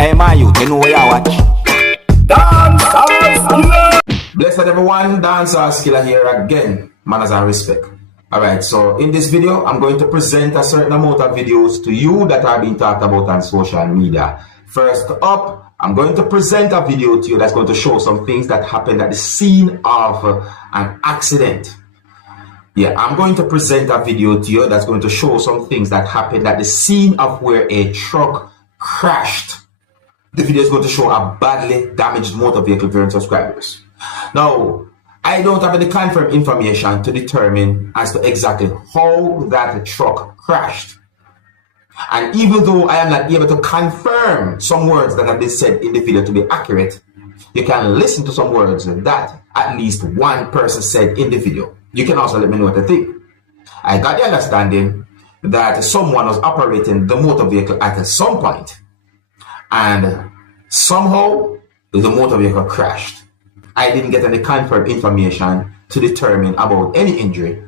Hey, my youth, you know where you watch? Dancehall skilla! Blessed everyone, Dancehall skilla here again. Manners and respect. Alright, so in this video, I'm going to present a certain amount of videos to you that are being talked about on social media. First up, I'm going to present a video to you that's going to show some things that happened at the scene of an accident. Yeah, I'm going to present a video to you that's going to show some things that happened at the scene of where a truck crashed. The video is going to show a badly damaged motor vehicle, viewers and subscribers. Now, I don't have any confirmed information to determine as to exactly how that truck crashed. And even though I am not able to confirm some words that have been said in the video to be accurate, you can listen to some words that at least one person said in the video. You can also let me know what you think. I got the understanding that someone was operating the motor vehicle at some point, and somehow the motor vehicle crashed. I didn't get any confirmed information to determine about any injury,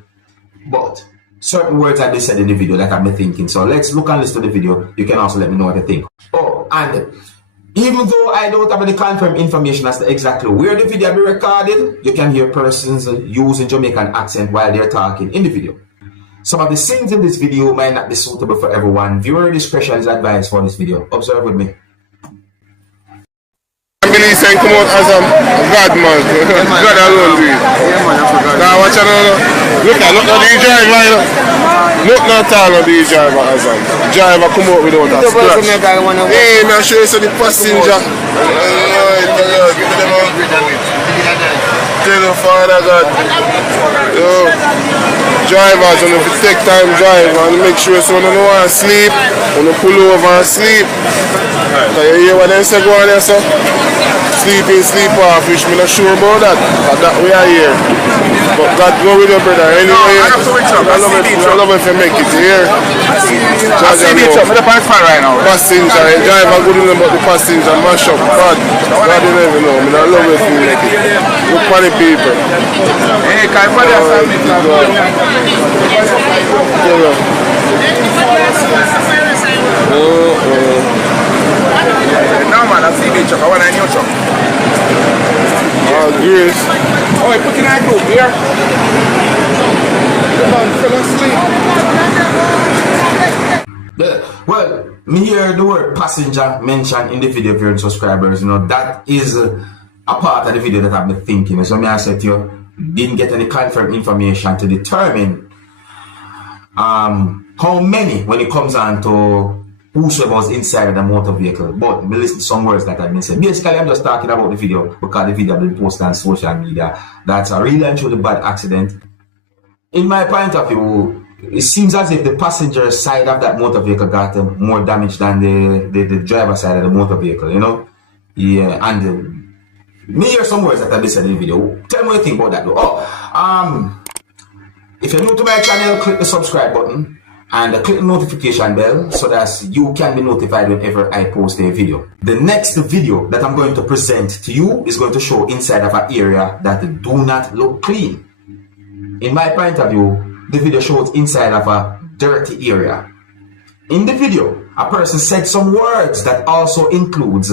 but certain words have been said in the video that I've been thinking. So let's look and listen to the video. You can also let me know what you think. Oh, and even though I don't have any confirmed information as to exactly where the video will be recorded, you can hear persons using Jamaican accent while they're talking in the video. Some of the scenes in this video might not be suitable for everyone. Viewer discretion is advised for this video. Observe with me. Police and come out as a God man. God alone do it. Now watch out now. Look at the driver. Look not all of the driver as a driver come out without a scratch. Hey, man, show you the passenger. Tell the Father God. Yo, drivers, when you take time drive and make sure so you don't want to sleep, when you pull over and sleep. You hear what they say go on there, sir? Sleep in, sleep off, which I'm not sure about that. But that we are here. But God go with your brother. Anyway, I love if you make it here. I see the truck, the right now. Passenger, the driver good enough about the passenger, mash up. God you never know. I love it if you make it. Look for the people. Hey, can you follow us? No man, I see the truck. I want a new truck. Oh, yes. Oh, I put in a group here. Well, me hear the word passenger mentioned in the video, viewers and subscribers. You know, that is a part of the video that I've been thinking. So I said to you, didn't get any confirmed information to determine how many when it comes on to whosoever was inside of the motor vehicle. But me listen to some words that have been said. Basically, I'm just talking about the video because the video has been posted on social media. That's a really and truly bad accident. In my point of view, it seems as if the passenger side of that motor vehicle got more damage than the driver side of the motor vehicle, you know? Yeah, and me hear some words that have been said in the video. Tell me what you think about that though. Oh, if you're new to my channel, click the subscribe button and click the notification bell so that you can be notified whenever I post a video. The next video that I'm going to present to you is going to show inside of an area that do not look clean. In my point of view, the video shows inside of a dirty area. In the video, a person said some words that also includes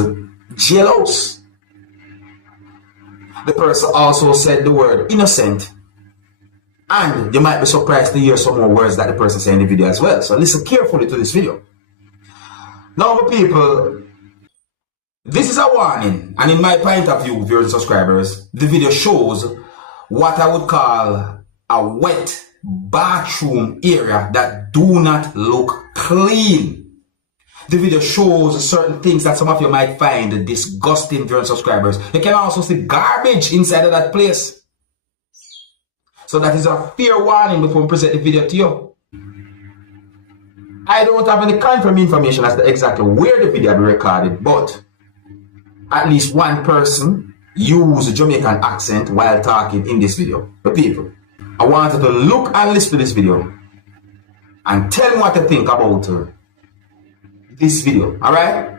jailhouse. The person also said the word innocent. And you might be surprised to hear some more words that the person said in the video as well. So listen carefully to this video. Now, people, this is a warning. And in my point of view, viewers and subscribers, the video shows what I would call a wet bathroom area that do not look clean. The video shows certain things that some of you might find disgusting, viewers and subscribers. You can also see garbage inside of that place. So that is a fair warning before we present the video to you. I don't have any confirmed information as to exactly where the video will be recorded, but at least one person used a Jamaican accent while talking in this video. But people, I want you to look and listen to this video and tell me what you think about this video, alright?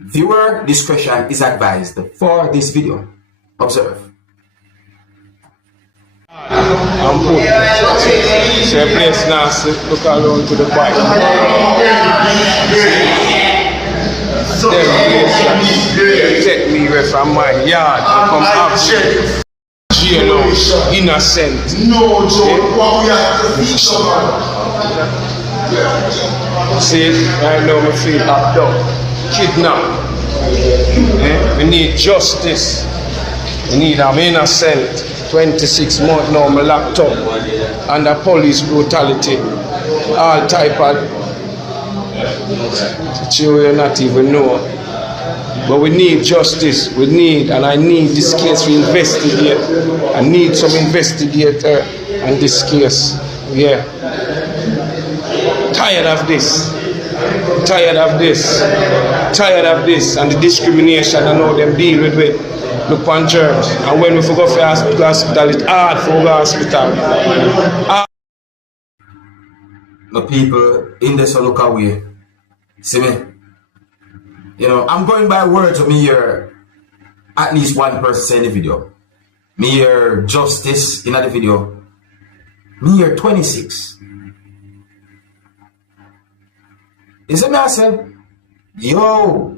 Viewer discretion is advised for this video. Observe. I'm put. So a place nasty, look around to the bike. Then Take me away from my yard and come out. Jail out, innocent. No, Joe, what we have to feature, See, right now I feel abducted, kidnapped. We need justice. We need I'm innocent. 26 months now I'm locked up under police brutality. All type of you not even know. But we need justice. We need, and I need this case to investigate. I need some investigator on this case. Yeah. Tired of this. Tired of this. Tired of this. And the discrimination I know them deal with it. Look on germs. And when we go for hospital, it's hard for the hospital. The people in this look away. See me? You know, I'm going by words of me here. At least one person say in the video. Me here justice in the video. Me here 26. You see me I say, yo,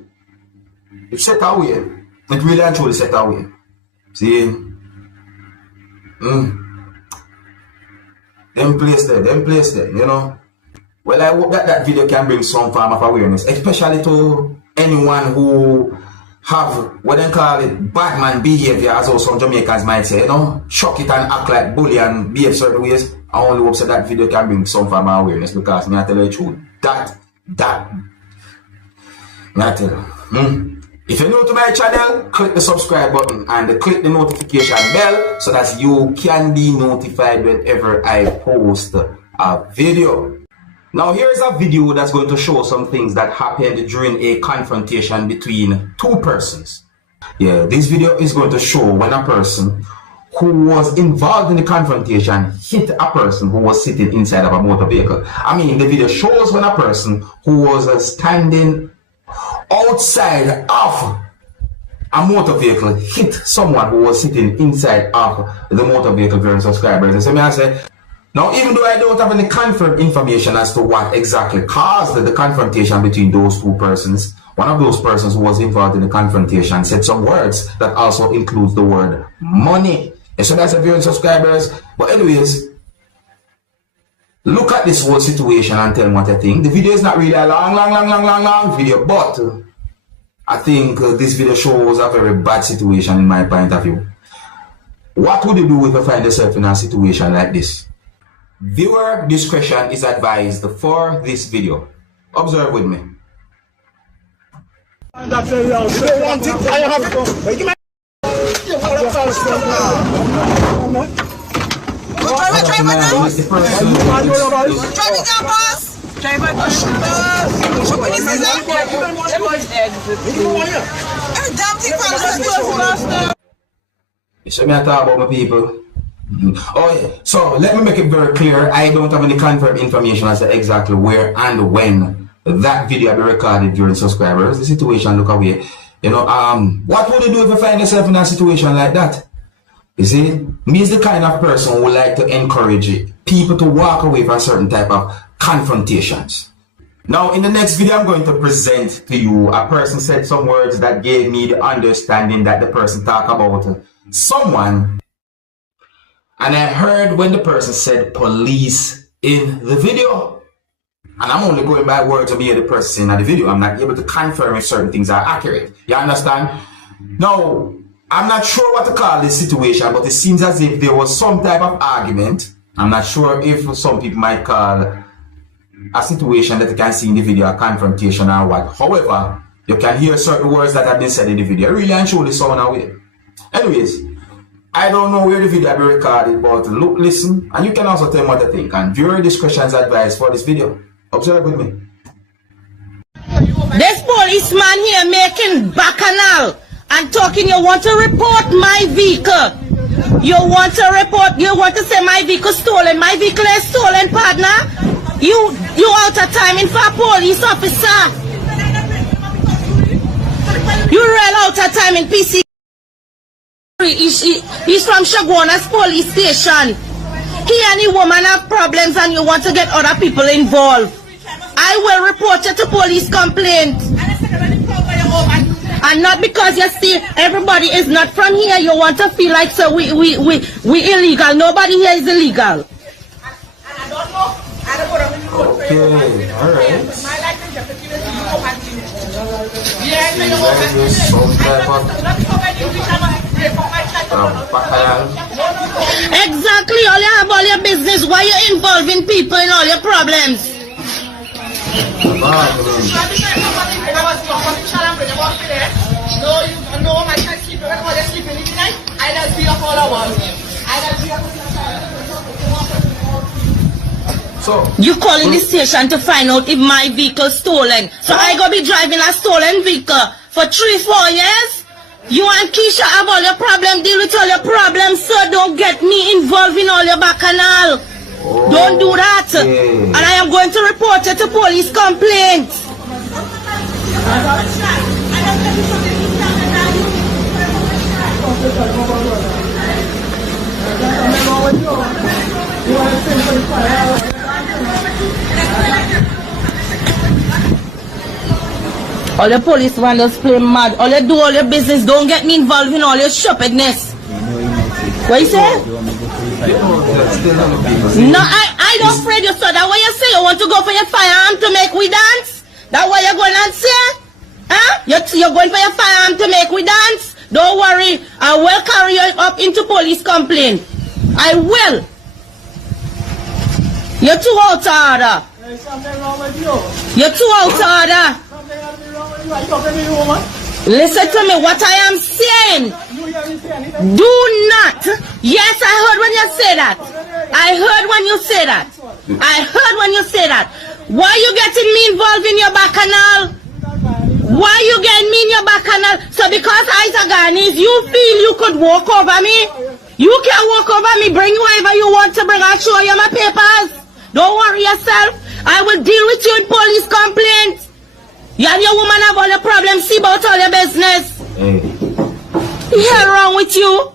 it's set away. It really and truly set away. See? Them place there, you know. Well, I hope that that video can bring some form of awareness, especially to anyone who have what they call it bad man behavior, as also some Jamaicans might say, you know, shock it and act like bully and behave certain ways. I only hope so that video can bring some form of awareness, because me I tell you the truth, me I tell you. If you're new to my channel, click the subscribe button and click the notification bell so that you can be notified whenever I post a video. Now here's a video that's going to show some things that happened during a confrontation between two persons. Yeah, this video is going to show when a person who was involved in the confrontation hit a person who was sitting inside of a motor vehicle. I mean, the video shows when a person who was standing outside of a motor vehicle hit someone who was sitting inside of the motor vehicle. Very subscribers. And so me I say, now even though I don't have any confirmed information as to what exactly caused the confrontation between those two persons, one of those persons who was involved in the confrontation said some words that also includes the word money. And so that's a viewing subscribers. But anyways, look at this whole situation and tell me what I think. The video is not really a long video, but I think this video shows a very bad situation in my point of view. What would you do if you find yourself in a situation like this? Viewer discretion is advised for this video. Observe with me. So me I talk about my people. Oh yeah. So let me make it very clear. I don't have any confirmed information as to exactly where and when that video will be recorded during subscribers. The situation look away. You know, what would you do if you find yourself in a situation like that? You see, me is the kind of person who like to encourage people to walk away from certain type of confrontations. Now, in the next video, I'm going to present to you a person said some words that gave me the understanding that the person talked about someone. And I heard when the person said police in the video. And I'm only going by words of the person in the video. I'm not able to confirm if certain things are accurate. You understand? Now, I'm not sure what to call this situation, but it seems as if there was some type of argument. I'm not sure if some people might call a situation that you can see in the video a confrontation or what. However, you can hear certain words that have been said in the video. Really and truly sound away. Anyways, I don't know where the video will be recorded, but look, listen, and you can also tell me what you think. And viewer discretion is advised for this video. Observe with me. This policeman here making bacchanal and talking, you want to report my vehicle. You want to say my vehicle stolen. My vehicle is stolen, partner. You out of timing for a police officer. You real out of timing, PC. He's from Shagwana's police station. He and the woman have problems and you want to get other people involved. I will report you to police complaint. And not because you see everybody is not from here, you want to feel like so we illegal. Nobody here is illegal. Okay, alright. Some type of bacchanal. Exactly, all you have all your business. Why you involving people in all your problems? So You calling the station to find out if my vehicle stolen. So I go be driving a stolen vehicle for 3-4 years? You and Keisha have all your problems, deal with all your problems, so don't get me involved in all your bacchanal. Don't do that. And I am going to report it to police complaint. All the police vandals play mad. All you do all your business. Don't get me involved in all your stupidness. What you say? No, I don't afraid you, so that what you say, you want to go for your firearm to make we dance? That what you're going to say? Huh? You're going for your firearm to make we dance? Don't worry, I will carry you up into police complaint. I will. You're too out of order. You're too out of order. Listen to me, what I am saying. Do not. Yes, I heard when you say that. I heard when you say that. I heard when you say that. Why you getting me involved in your bacchanal? Why you getting me in your bacchanal? So because I'm a Ghanese, you feel you could walk over me? You can walk over me, bring whoever you want to bring. I'll show you my papers. Don't worry yourself. I will deal with you in police complaint. You and your woman have all the problems. See about all your business. The hell wrong with you?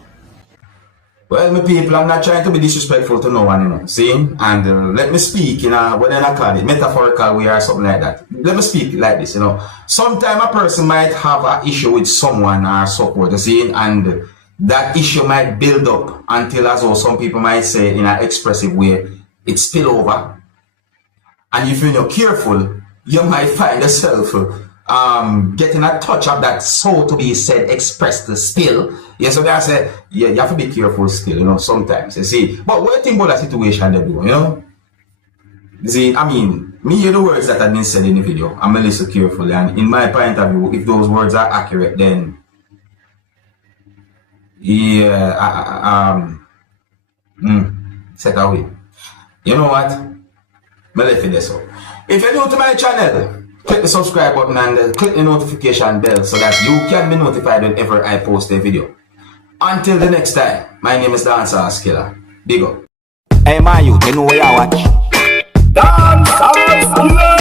Well, my people, I'm not trying to be disrespectful to no one, you know. See? And let me speak in a, what I call it, metaphorical way or something like that. Let me speak like this, you know. Sometimes a person might have an issue with someone or support, you see? And that issue might build up until, as well, some people might say in an expressive way, it spill over. And if you're not careful, you might find yourself getting a touch of that, so to be said, expressed the spill. Yes, so I say, yeah, you have to be careful still, you know, sometimes, you see. But what do you think about the situation they do, you know? You see, I mean, me hear the words that have been said in the video. I'm going to listen carefully, and in my point of view, if those words are accurate, then yeah, set away. You know what? Me left it there so. If you're new to my channel, click the subscribe button and click the notification bell so that you can be notified whenever I post a video. Until the next time, my name is Dancehall Skilla. Big up. Hey, my youth, you know where you watch? Dancehall Skilla.